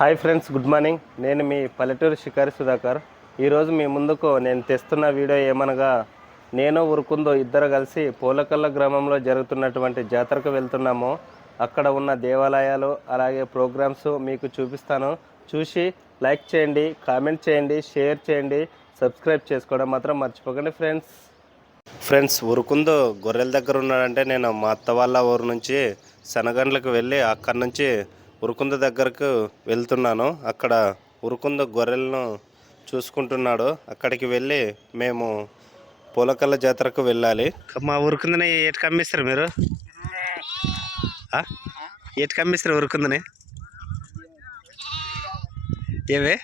Hi friends, good morning. నేను మీ పల్లెటూరు షికారి సుధాకర్. ఈరోజు మీ ముందుకు నేను తెస్తున్న వీడియో ఏమనగా, నేను ఉరుకుందో ఇద్దరు కలిసి పోలకల్ల గ్రామంలో జరుగుతున్నటువంటి జాతరకు వెళ్తున్నాము. అక్కడ ఉన్న దేవాలయాలు అలాగే ప్రోగ్రామ్స్ మీకు చూపిస్తాను. చూసి లైక్ చేయండి, కామెంట్ చేయండి, షేర్ చేయండి, సబ్స్క్రైబ్ చేసుకోవడం మాత్రం మర్చిపోకండి ఫ్రెండ్స్. ఉరుకుందో గొర్రెల దగ్గర ఉన్నాడంటే నేను మా అత్త వాళ్ళ ఊరు నుంచి శనగండ్లకు వెళ్ళి అక్కడి నుంచి ఉరుకుంద దగ్గరకు వెళ్తున్నాను. అక్కడ ఉరుకుంద గొర్రెలను చూసుకుంటున్నాడు. అక్కడికి వెళ్ళి మేము పోలకల్ల జాతరకు వెళ్ళాలి. మా ఉరుకుందని ఏటి కమ్మిస్తారు మీరు? ఏటి కమ్మిస్తారు ఉరుకుందని? ఏవే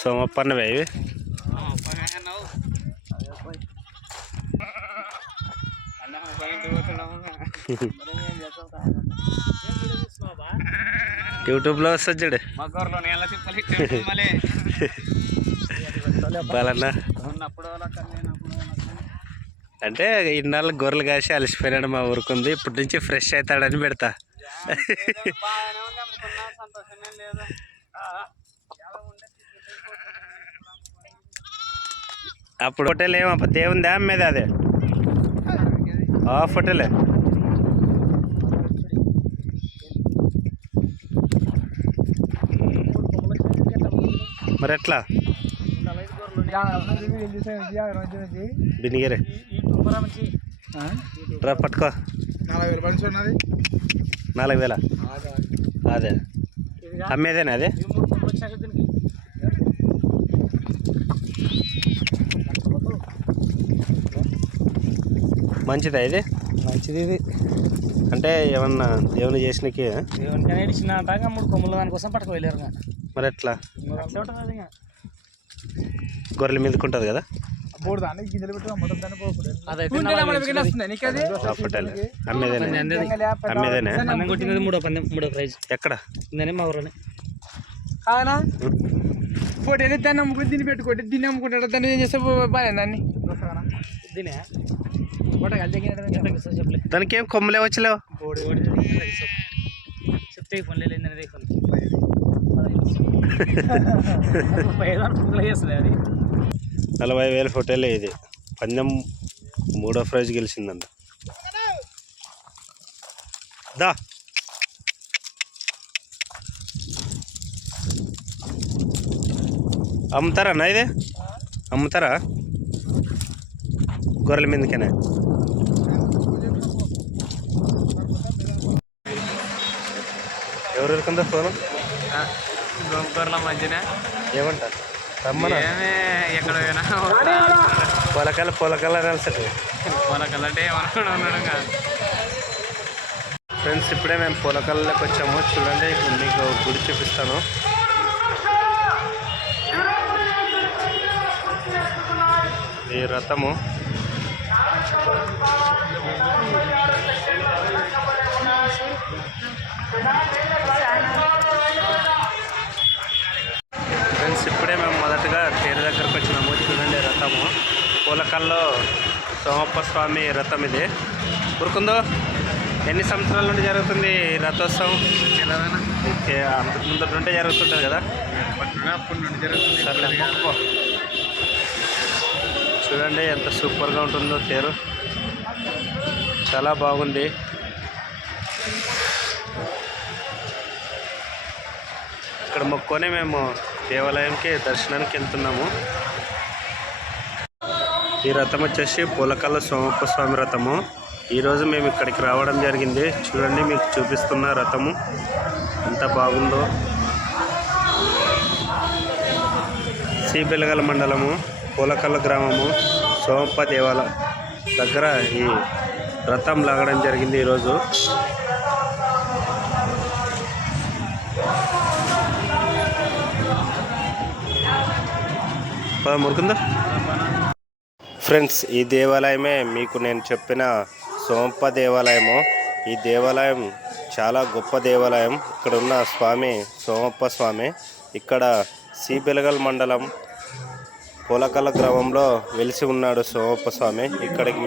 సోమప్పన్నవే ఇవి? యూట్యూబ్లో వస్తుంది చూడు బాలన్నా. అంటే ఇన్నాళ్ళు గొర్రెలు కాసి అలసిపోయినాడు మా ఊరుకుంది. ఇప్పటి నుంచి ఫ్రెష్ అవుతాడని పెడతా. అప్పుడు హోటల్ ఏమప్ప దేవుందా అమ్మేది? అదే ఆఫ్ హోటలే. మరి ఎట్లా బినిగిరే రా పట్టుకో. 4,000 అదే అమ్మేదేనా? అదే మంచిదా? ఇది మంచిది. ఇది అంటే ఏమన్నా దేవుని చేసినకి ఇచ్చిన 3 కొమ్ములు దానికోసం పట్టుకు వెళ్ళారు. మరి ఎట్లా గొర్రెల మీదకుంటుంది కదా? కొట్టినది మూడో ప్రైజ్. ఎక్కడ? మా ఊరిని కాదనా పోటీ దాన్ని అమ్ముకుని దీన్ని పెట్టుకోండి. దీన్ని అమ్ముకుంటాడు. దాన్ని ఏం చేస్తే బాగా దాన్ని దానికి ఏం కొమ్మలే వచ్చలేవు. చెప్తే ఫోన్ లేదు 40,000 హోటలే ఇది. పందెం 3వ ప్రైజ్ గెలిచిందంట. దా అమ్ముతారా అన్న? ఇది అమ్ముతారా గొర్రెల మీదకేనా? ఎవరు ఇరుకుందా ఫోను? గొర్రెల మధ్యనే ఏమంటారు? రమ్మన ఎక్కడ పోయినా పొలకల్ల అనాల్సట. పొలకల్లంటే ఏమనుకున్నాడు కాదు. ఫ్రెండ్స్, ఇప్పుడే మేము పొలకల్లోకి వచ్చాము. చూడండి, మీకు గుడి చూపిస్తాను. ఈ రథము ఫ్రెండ్స్, ఇప్పుడే మేము మొదటగా తేరు దగ్గరకు వచ్చినాము. చూడండి, రథము పోలకల్లో సోమప్ప స్వామి రథం ఇది. ఉరుకుందో ఎన్ని సంవత్సరాల నుండి జరుగుతుంది రథోత్సవం? అంతకు ముందు నుండే జరుగుతుంటుంది కదా? చూడండి ఎంత సూపర్గా ఉంటుందో తేరు. చాలా బాగుంది. ఇక్కడ మొక్కుని మేము దేవాలయంకి దర్శనానికి వెళ్తున్నాము. ఈ రథం వచ్చేసి పోలకల్ల సోమప్ప స్వామి రథము. ఈరోజు మేము ఇక్కడికి రావడం జరిగింది. చూడండి, మీకు చూపిస్తున్న రథము ఎంత బాగుందో. సి బెలగల మండలము, పోలకల్ల గ్రామము, సోమప్ప దేవాలయం దగ్గర ఈ రథం లాగడం జరిగింది ఈరోజు. మురుకుందా ఫ్రెండ్స్? ఈ దేవాలయమే మీకు నేను చెప్పిన సోమప్ప దేవాలయము. ఈ దేవాలయం చాలా గొప్ప దేవాలయం. ఇక్కడ ఉన్న స్వామి సోమప్ప స్వామి. ఇక్కడ సి బెలగల్ మండలం పోలకల్ల గ్రామంలో వెలిసి ఉన్నాడు సోమప్ప స్వామి. ఇక్కడికి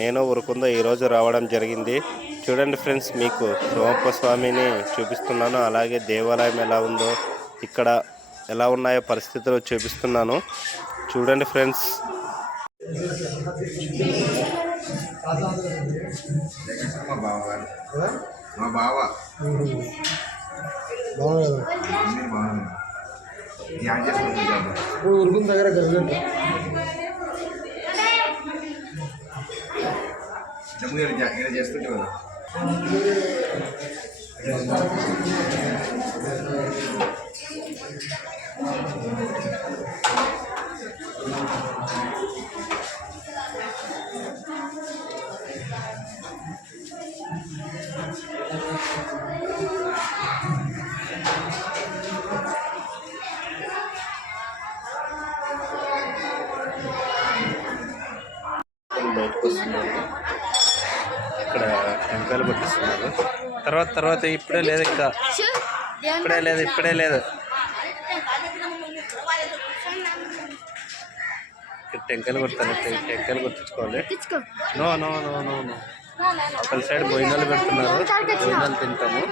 నేను ఉరుకుందో ఈరోజు రావడం జరిగింది. చూడండి ఫ్రెండ్స్, మీకు సోమప్ప స్వామిని చూపిస్తున్నాను. అలాగే దేవాలయం ఎలా ఉందో, ఇక్కడ ఎలా ఉన్నాయో పరిస్థితులు చూపిస్తున్నాను. చూడండి ఫ్రెండ్స్. మా బావ ఉరుకున్న దగ్గర గర్గంట ఇలా చేస్తుంటే కదా. బయటకు వస్తున్నారు. ఇక్కడ టెంకాయలు పట్టిస్తున్నారు. తర్వాత ఇప్పుడే లేదు, ఇప్పుడే లేదు ఇక్కడ టెంకాయలు కొడతారు. టెంకాయలు కొట్టించుకోవాలి. No no no no no ఒకరి సైడ్ భోజనాలు పెడుతున్నారు. భోజనాలు తింటాము.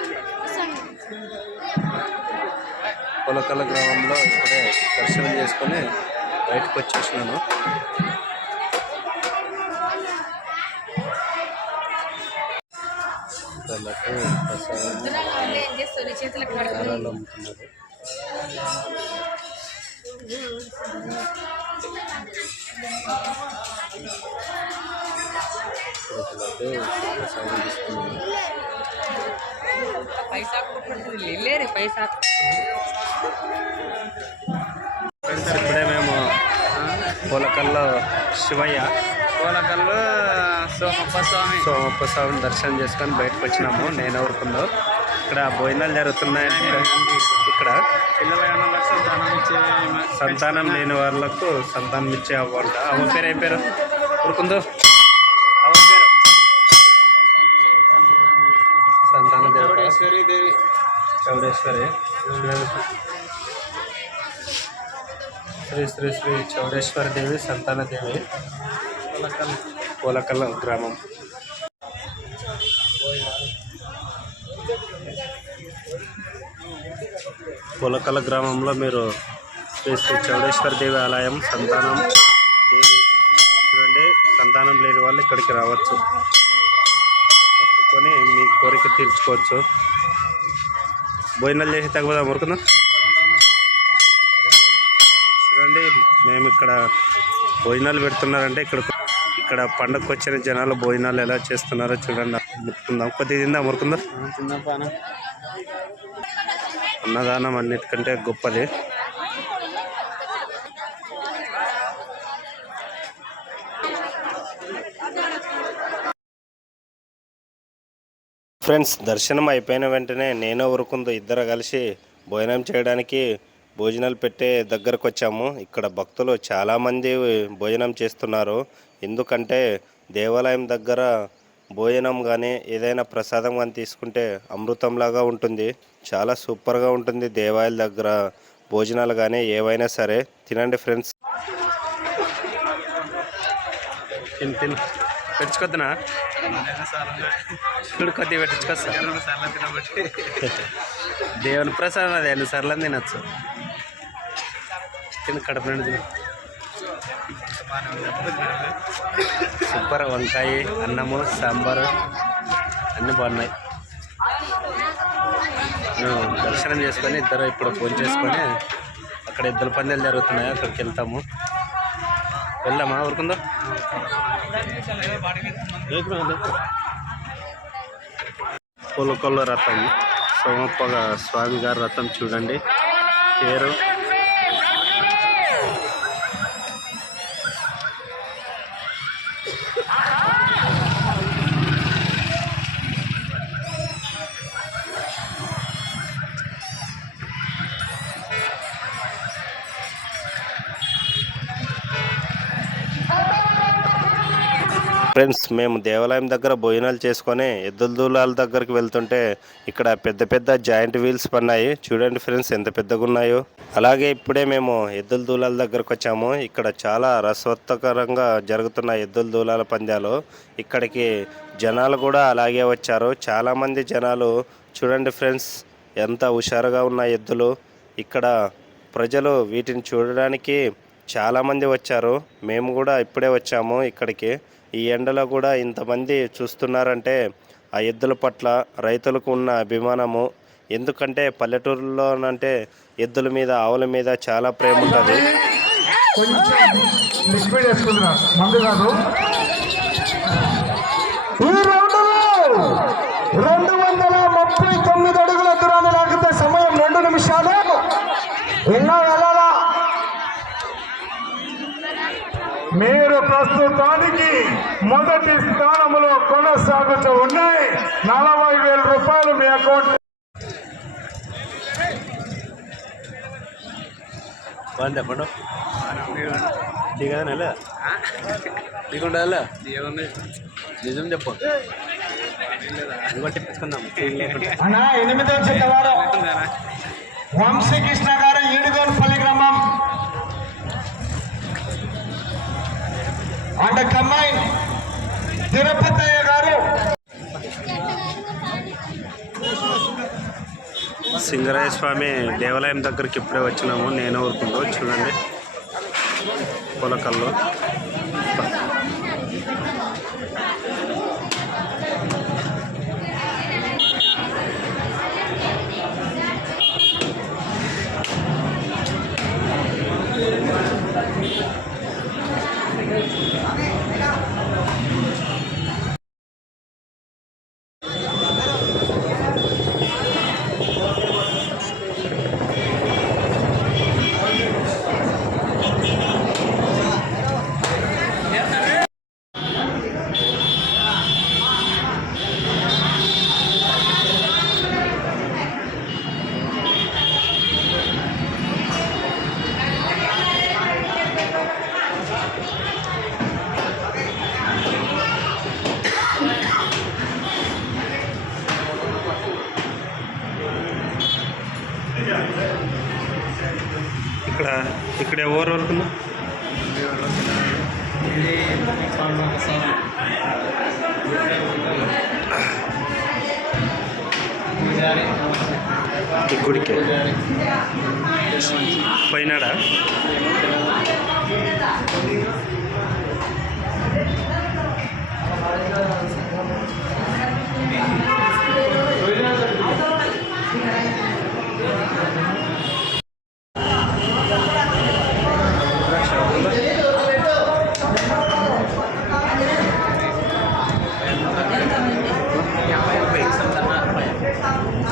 పొలకల్ల గ్రామంలో ఇప్పుడే దర్శనం చేసుకొని బయటకు వచ్చేసినాను. ప్రసాదాలు అమ్ముతున్నారు. ప్రసాదం తీసుకున్నాను. ఇప్పుడే మేము పోలకల్లో శివయ్య పోలకల్లు సోమప్ప స్వామిని దర్శనం చేసుకొని బయటకు వచ్చినాము. నేను ఊరుకుందో ఇక్కడ భోజనాలు జరుగుతున్నాయంటే ఇక్కడ సంతానం లేని వాళ్ళకు సంతానం ఇచ్చే అవ్వంట. అవ్వ పేరు ఏం పేరు ఊరుకుందో? అవ్వ పేరు సంతాన దేవి చౌడేశ్వరి. శ్రీ శ్రీ శ్రీ చౌడేశ్వరి దేవి సంతాన దేవి, పోలకల్ల గ్రామం. పోలకల్ల గ్రామంలో మీరు శ్రీ శ్రీ చౌడేశ్వరి దేవి ఆలయం సంతానం దేవి చూడండి. సంతానం లేని వాళ్ళు ఇక్కడికి రావచ్చు, ఒప్పుకొని మీ కోరిక తీర్చుకోవచ్చు. భోజనాలు చేసి తగ్గదా మురుకుందా? చూడండి, మేము ఇక్కడ భోజనాలు పెడుతున్నారంటే ఇక్కడ పండగకు వచ్చిన జనాలు భోజనాలు ఎలా చేస్తున్నారో చూడండి. ముట్టుకుందాం, కొద్దిగా తిందా మురుకుందా? అన్నదానం అన్నిటికంటే గొప్పది. ఫ్రెండ్స్, దర్శనం అయిపోయిన వెంటనే నేను ఊరుకుందో ఇద్దరు కలిసి భోజనం చేయడానికి భోజనాలు పెట్టే దగ్గరకు వచ్చాము. ఇక్కడ భక్తులు చాలామంది భోజనం చేస్తున్నారు. ఎందుకంటే దేవాలయం దగ్గర భోజనం కానీ ఏదైనా ప్రసాదం కానీ తీసుకుంటే అమృతంలాగా ఉంటుంది. చాలా సూపర్గా ఉంటుంది దేవాలయాల దగ్గర భోజనాలు కానీ ఏవైనా సరే. తినండి ఫ్రెండ్స్. తిని పెంచుకొద్దునా ఇప్పుడు కొద్దిగా పెట్టించుకొస్తా. దేవుని ప్రసాదం అది ఎన్నిసార్లు తినచ్చు. తిని కడుపు నిండు తిను. సూపర్. వంకాయ, అన్నము, సాంబారు అన్నీ బాగున్నాయి. మేము దర్శనం చేసుకొని ఇద్దరు ఇప్పుడు ఫోన్ చేసుకొని అక్కడ ఇద్దరు పందాలు జరుగుతున్నాయి, అక్కడికి వెళ్తాము. వెళ్దామా ఊరుకుందో? పోలకల్ల రథం, సోమప్ప స్వామి గారి రథం చూడండి. పేరు ఫ్రెండ్స్, మేము దేవాలయం దగ్గర భోజనాలు చేసుకొని ఎద్దుల దూలాల దగ్గరికి వెళ్తుంటే ఇక్కడ పెద్ద పెద్ద జాయింట్ వీల్స్ పన్నాయి. చూడండి ఫ్రెండ్స్ ఎంత పెద్దగా ఉన్నాయో. అలాగే ఇప్పుడే మేము ఎద్దుల దూలాల దగ్గరకు వచ్చాము. ఇక్కడ చాలా రసవత్తకరంగా జరుగుతున్న ఎద్దుల దూలాల పందాలు. ఇక్కడికి జనాలు కూడా అలాగే వచ్చారు. చాలామంది జనాలు. చూడండి ఫ్రెండ్స్ ఎంత హుషారుగా ఉన్న ఎద్దులు. ఇక్కడ ప్రజలు వీటిని చూడడానికి చాలామంది వచ్చారు. మేము కూడా ఇప్పుడే వచ్చాము ఇక్కడికి. ఈ ఎండలో కూడా ఇంతమంది చూస్తున్నారంటే ఆ ఎద్దుల పట్ల రైతులకు ఉన్న అభిమానము. ఎందుకంటే పల్లెటూరులోనంటే ఎద్దుల మీద ఆవుల మీద చాలా ప్రేమ ఉంటుంది. ఈ రౌండ్లో 239 అడుగుల దూరాన్ని లాగితే సమయం 2 నిమిషాలు. ఎన్నో వెళ్ళాలా? మీరు ప్రస్తుతానికి మొదటి స్థానంలో కొనసాగుతూ ఉన్నాయి. 40,000 రూపాయలు మీ అకౌంట్. నిజం చెప్పు. అన్నా 8వ చెత్తవారు వంశీకృష్ణ గారు ఈడుగోల్పల్లి గ్రామం అండ్ కమ్మాయి తిరుపతయ్య గారు. సింగరాయ స్వామి దేవాలయం దగ్గరికి ఇప్పుడే వచ్చినాము. నేను ఊరుకుంటూ చూడండి పొలకల్లో. ఇక్కడ ఎవరు వరకుందా? ఈ గుడికి పోయినాడా?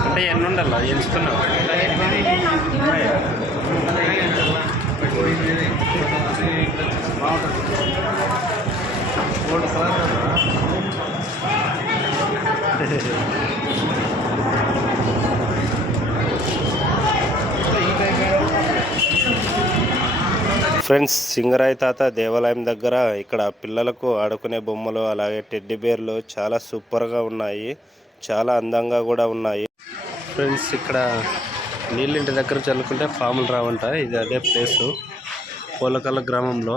అంటే ఎన్ని ఉండాలా ఎంచుతున్నావు? ఫ్రెండ్స్, సింగరాయ తాత దేవాలయం దగ్గర ఇక్కడ పిల్లలకు ఆడుకునే బొమ్మలు అలాగే టెడ్డీ బేర్లు చాలా సూపర్గా ఉన్నాయి. చాలా అందంగా కూడా ఉన్నాయి. ఫ్రెండ్స్, ఇక్కడ నీళ్ళు ఇంటి దగ్గర చల్లుకుంటే పాములు రావంట. ఇది అదే ప్లేసు పోలకల్ల గ్రామంలో.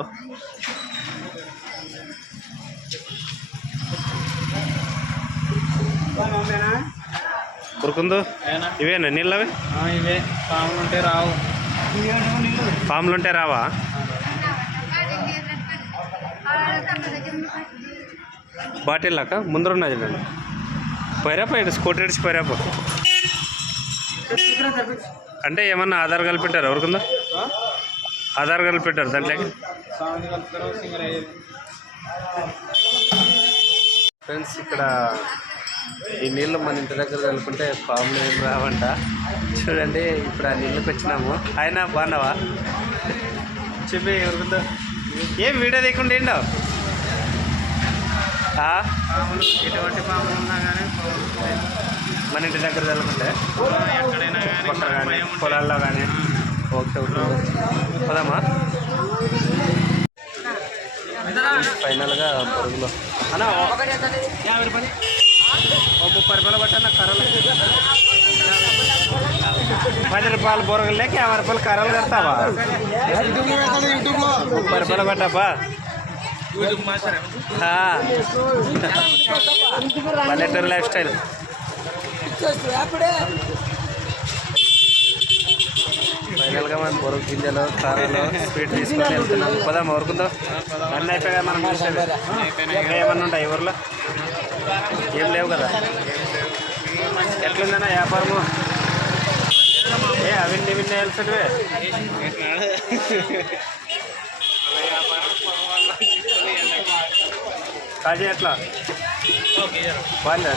ఉరుకుందో ఇవేనా నీళ్ళవి? ఇవే పాములుంటే రావు. పాములుంటే రావా? బాటిల్ లాక ముందరున్నది చూడండి. పైరాప స్కూటర్ ఇడిచి పైరాప. అంటే ఏమన్నా ఆధార్ కలిపెట్టారు? ఎవరికుందా ఆధార్ కలిపెట్టారు దాంట్లోకి? ఫ్రెండ్స్, ఇక్కడ ఈ నీళ్ళు మన ఇంటి దగ్గర కలుపుకుంటే పాములు ఏం రావంట. చూడండి, ఇప్పుడు ఆ నీళ్ళకి వచ్చినాము. ఆయన బాగున్నావా? చెప్పి ఎవరికుందో ఏం వీడియో తీయకుండా ఏంటో. ఎటువంటి పాములు ఉన్నా కానీ మన ఇంటి దగ్గర చల్లుకుంటే ఎక్కడైనా కానీ పొలాల్లో కానీ. ఓకే ఓకే, పోదామా? ఫైనల్గా బొరుగులు అన్న 30 రూపాయలు పట్టన్న కర్రలు 10 రూపాయలు బొరుగులు లేక 50 రూపాయలు కర్రలు కడతావా 30 రూపాయలు పట్టబ్బా పల్లెటూరు లైఫ్ స్టైల్ ఫైనల్గా మనం బొరుగు గింజలు కారాలు స్వీట్ తీసుకొని వెళ్తున్నాం పోదాం ఊరుకుందో అన్నీ అయిపోయా మనం చూసేది ఇంకా ఏమన్నా ఉంటాయి ఊర్లో ఏం లేవు కదా ఎట్లుందన్నా వ్యాపారము అవిన్ని విన్ని వెళ్తుంటే కాజీ ఎట్లా బాగుంది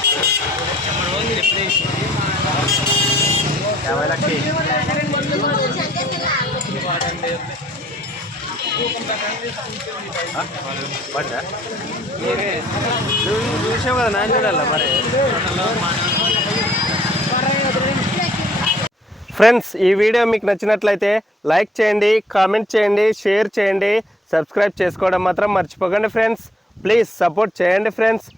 50 లక్ష పడ్డా నువ్వు చూసావు కదా నాన్న చూడాల మరి ఫ్రెండ్స్ ఈ వీడియో మీకు నచ్చినట్లయితే లైక్ చేయండి కామెంట్ చేయండి షేర్ చేయండి సబ్స్క్రైబ్ చేసుకోవడం మాత్రం మర్చిపోకండి ఫ్రెండ్స్ ప్లీజ్ సపోర్ట్ చేయండి ఫ్రెండ్స్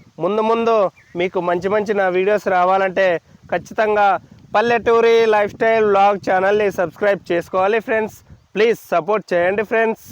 ముందు మీకు మంచి నా వీడియోస్ రావాలంటే ఖచ్చితంగా పల్లెటూరి లైఫ్ స్టైల్ వ్లాగ్ ఛానల్ని సబ్స్క్రైబ్ చేసుకోవాలి ఫ్రెండ్స్ ప్లీజ్ సపోర్ట్ చేయండి ఫ్రెండ్స్